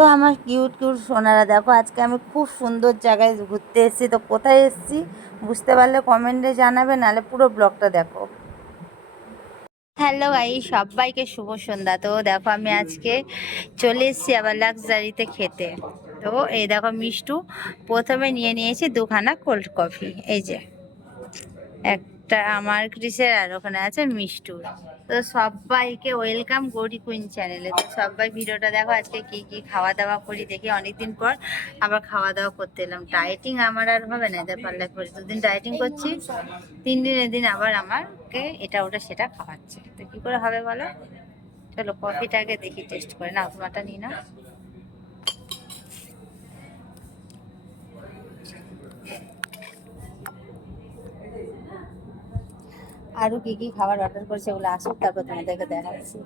তো আমার cute cute Sonara, দেখো আজকে আমি খুব সুন্দর জায়গায় ঘুরতে এসেছি। তো কোথায় এসেছি বুঝতে পারলে কমেন্টে জানাবে, নাহলে পুরো ব্লগটা দেখো। হ্যালো গাই সবাইকে শুভ সন্ধ্যা। তো দেখো আমি আজকে চলে এসেছি আবার লাক্সারিতে খেতে। তো এই দেখো মিষ্টু প্রথমে নিয়ে নিয়েছি দুখানা কোল্ড কফি এই যে। একটা আমার ক্রিসের আর ওখানে আছে মিষ্টুর তো সবাইকে ওয়েলকাম গৌরী কুইন চ্যানেলে। তো সবাই ভিডিওটা দেখো, আজকে কি কি খাওয়া দাওয়া করি দেখি। অনেকদিন পর আবার খাওয়া দাওয়া করতে এলাম। ডায়েটিং আমার আর হবে না এদের পাল্লা করে। দুদিন ডায়েটিং করছি, তিন দিনের দিন আবার আমাকে এটা ওটা সেটা খাওয়াচ্ছে। তো কি করে হবে বলো? চলো কফিটাকে দেখি টেস্ট করে। না তোমারটা নিই না আরও কি কি খাবার অর্ডার করেছে ওগুলো আসুক তারপর তোমাদেরকে দেখাচ্ছি।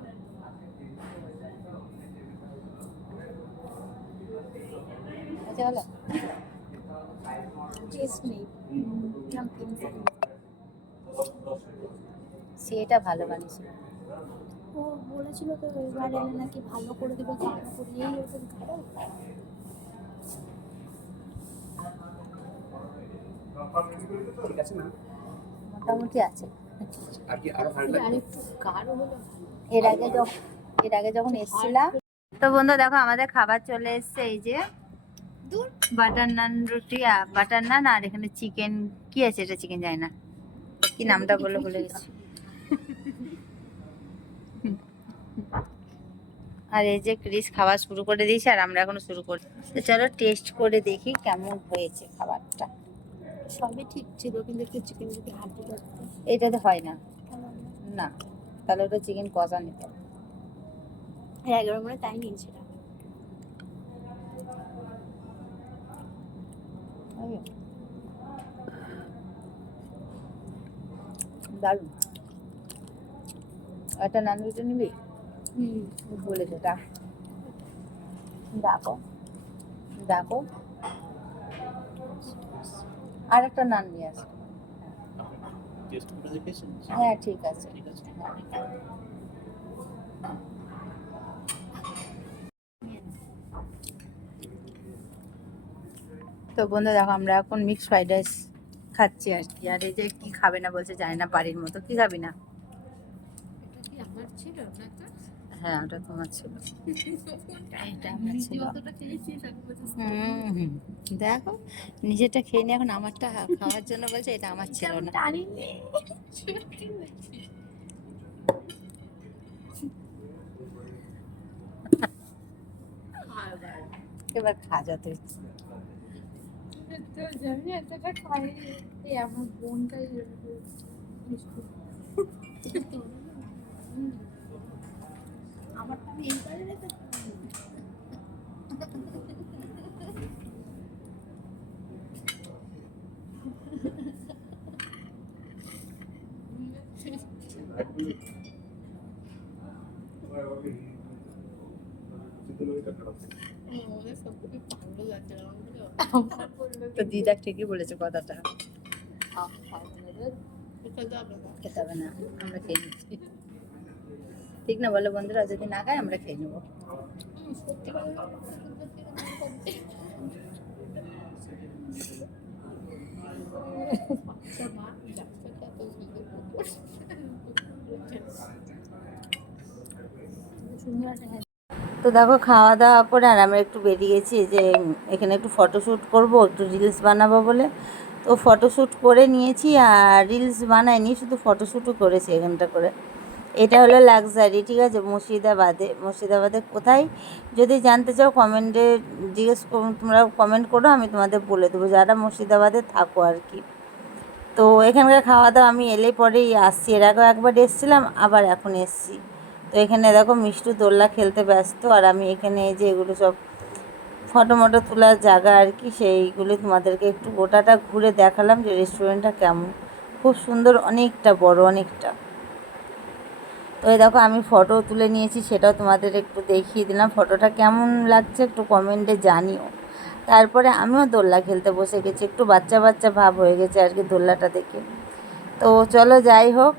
আচ্ছা বলো। সেটা ভালো বানিয়েছিল ও বলেছিল তো এবারে নাকি ভালো করে দেবে ভালো করিয়েই ওরকম খারাপ ঠিক আছে না মোটামুটি আছে। আর কি আরও ভালো আর হলে। এর আগে যখন এর আগে যখন এসেছিলাম তো বন্ধু দেখো আমাদের খাবার চলে এসছে এই যে বাটার নান রুটি বাটার নান আর এখানে চিকেন কি আছে এটা চিকেন যায় না। কি নামটা বলে ভুলে গেছি। আর এই যে ক্রিস খাওয়া শুরু করে দিয়েছে আর আমরা এখনও শুরু করি তো চলো টেস্ট করে দেখি কেমন হয়েছে খাবারটা। সবই ঠিক ছিল কিন্তু একটু চিকেন যদি হাড্ডি লাগতো এটাতে হয় না। না তাহলে ওটা চিকেন কষা নিতে আগের মনে হয় তাই নিয়েছিলাম। দারুণ। একটা নান রুটি নিবি? হুম। বলেছে ডাক ডাকো। ডাকো। আর একটা নান নিয়ে আসো টেস্ট করে দেখেছেন হ্যাঁ ঠিক আছে। তো বন্ধু দেখো আমরা এখন মিক্স ফ্রাইড রাইস খাচ্ছি আর কি। আর এই যে কি খাবে না বলছে জানি না বাড়ির মতো। কি খাবি না? এটা কি আমার ছিল না হ্যাঁ ওটা তোমার ছিল। হুম। দেখো নিজেরটা খেয়ে নিয়ে এখন আমারটা খাওয়ার জন্য বলছে এটা আমার ছিল না। এবার খা যত ইচ্ছে। তো জানি এতটা এই আমার বোনটাই আমারটা আমি এইবারে রেখে আমাদের সবথেকে ভালো লাগছে আমার বলল তো দিদা ঠিকই বলেছে কথাটা এটা যাবে না খেতে হবে না আমরা খেয়ে নিচ্ছি ঠিক না বলো বন্ধুরা, যদি না খায় আমরা খেয়ে নেব। তো দেখো, খাওয়া দাওয়া করে আর আমরা একটু বেরিয়েছি যে, এখানে একটু ফটোশ্যুট করব, একটু রিলস বানাবো বলে। তো ফটোশ্যুট করে নিয়েছি আর রিলস বানাইনি, শুধু ফটোশ্যুটও করেছি এখানটা করে। এটা হলো লাক্সারি ঠিক আছে? মুর্শিদাবাদে মুর্শিদাবাদে কোথায়? যদি জানতে চাও কমেন্টে জিজ্ঞেস তোমরা কমেন্ট করো, আমি তোমাদের বলে দেবো, যারা মুর্শিদাবাদে থাকো আর কি। তো এখানকার খাওয়া দাওয়া আমি এলে পরেই আসছি, এর আগেও একবার এসেছিলাম, আবার এখন এসছি। তো এখানে দেখো মিষ্টু দোল্লা খেলতে ব্যস্ত, আর আমি এখানে যে এগুলো সব ফটো মটো তোলার জায়গা আর কি, সেইগুলি তোমাদেরকে একটু গোটাটা ঘুরে দেখালাম যে রেস্টুরেন্টটা কেমন। খুব সুন্দর, অনেকটা বড়, অনেকটা। তো এই দেখো, আমি ফটো তুলে নিয়েছি, সেটাও তোমাদের একটু দেখিয়ে দিলাম। ফটোটা কেমন লাগছে একটু কমেন্টে জানিও। তারপরে আমিও দোল্লা খেলতে বসে গেছি, একটু বাচ্চা বাচ্চা ভাব হয়ে গেছে আর কি দোল্লাটা দেখে। তো চলো যাই হোক,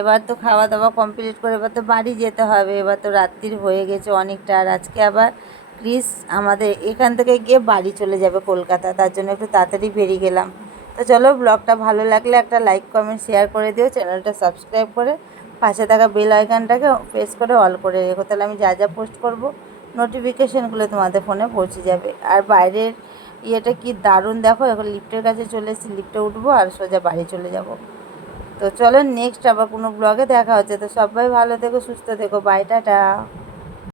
এবার তো খাওয়া দাওয়া কমপ্লিট করে, এবার তো বাড়ি যেতে হবে, এবার তো রাত্রির হয়ে গেছে অনেকটা। আর আজকে আবার ক্রিস আমাদের এখান থেকে গিয়ে বাড়ি চলে যাবে কলকাতা, তার জন্য একটু তাড়াতাড়ি বেরিয়ে গেলাম। তো চলো ব্লগটা ভালো লাগলে একটা লাইক কমেন্ট শেয়ার করে দিও চ্যানেলটা সাবস্ক্রাইব করে পাশে থাকা বেল আইকনটাকে প্রেস করে অল করে রেখো। তাহলে আমি যা যা পোস্ট করব নোটিফিকেশানগুলো তোমাদের ফোনে পৌঁছে যাবে। আর বাইরের ইয়েটা কি দারুণ, দেখো, এখন লিফটের কাছে চলে এসেছি, লিফটে উঠবো আর সোজা বাড়ি চলে যাব। তো চলো নেক্সট আবার কোনো ব্লগে দেখা হচ্ছে। তো সবাই ভালো থেকো, সুস্থ থেকো। Bye tata.